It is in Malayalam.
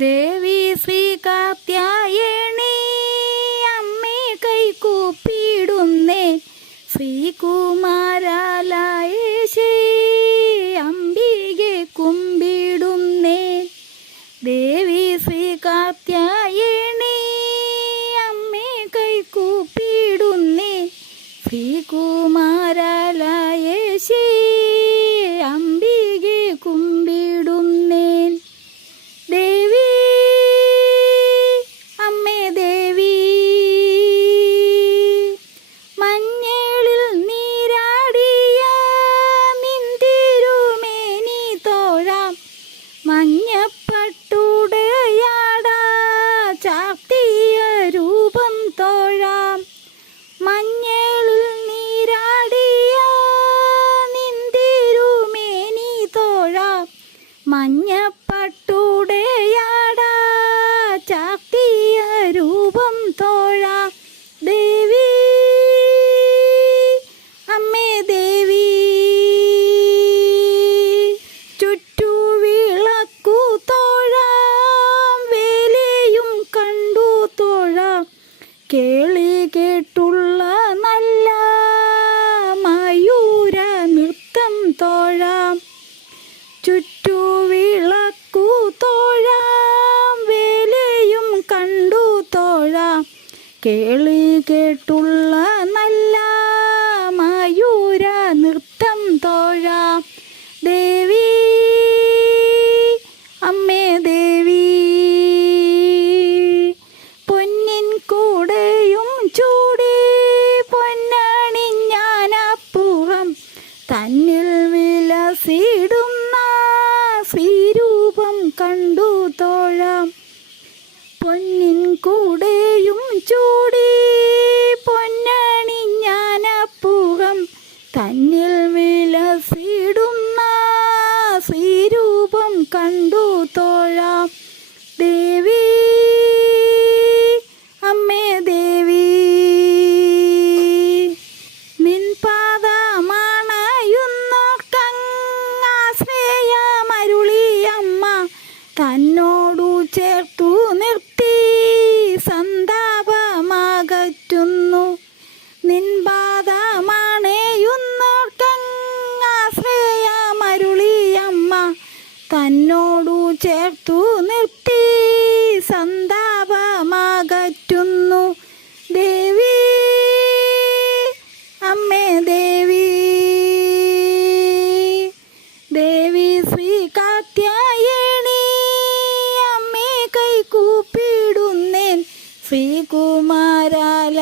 ദേവി ശ്രീ കാത്യായണി അമ്മേ കൈകൂപ്പിടുന്നേ ശ്രീകുമാരാലയേശേ അംബികെ കുമ്പിടുന്നേ. ദേവി ശ്രീ കാത്യായണി അമ്മേ കൈകൂപ്പിടുന്നേ ശ്രീകുമാരാലയേശേ അംബികെ കുമ്പിടുന്നേ. ദേവി അമ്മേ ദേവി മഞ്ഞളിൽ നീരാടിയ നിന്തിരുമേനി തോഴാം മഞ്ഞപ്പട്ടുടയാടാ ചാർത്തിയ രൂപം തോഴാം. മഞ്ഞളിൽ നീരാടിയ നിന്തിരുമേനി തോഴാം മഞ്ഞപ്പട്ടുടയാടാ ചാർത്തിയ രൂപം തോഴാം. ദേവി അമ്മേ ദേവി ചുറ്റുവിളക്കു തോഴാം വേലയും കണ്ടു തോഴാം കേളി കേട്ടുള്ള നല്ല മയൂര നൃത്തം തോഴാം. ചുറ്റുവിളക്കു തോഴാം വേലയും കണ്ടു തോഴാം കേളി കേട്ടുള്ള നല്ല മയൂര നൃത്തം തോഴാം. ദേവി അമ്മേ ദേവി പൊന്നിൻ കൂടെയും ചൂടി പൊന്നണിഞ്ഞാനപ്പുറം തന്നിൽ വിലസിടുന്ന ശ്രീരൂപം കണ്ടു തോഴാം. പൊന്നിൻ കൂടെയും ചൂടി പൊന്നണിഞ്ഞാനപ്പുറം തന്നിൽ വിലസിടുന്ന ശ്രീരൂപം കണ്ടു തോഴാം. ദേവി അമ്മേ ദേവി നിൻ പാദമണയുന്നോർക്കങ്ങാശ്രയമരുളിയമ്മ തന്നോടു ചേർത്തു നിർത്തി സന്താപമകറ്റുന്നു. നിൻ പാദമണയുന്നോർക്കങ്ങാശ്രയമരുളിയമ്മ തന്നോടു ചേർത്തു നിർത്തി സന്താപമകറ്റുന്നു. ദേവി അമ്മേ ദേവി ദേവി ശ്രീ കാത്യായണി അമ്മേ കൈകൂപ്പിടുന്നേൻ ശ്രീകുമാരാല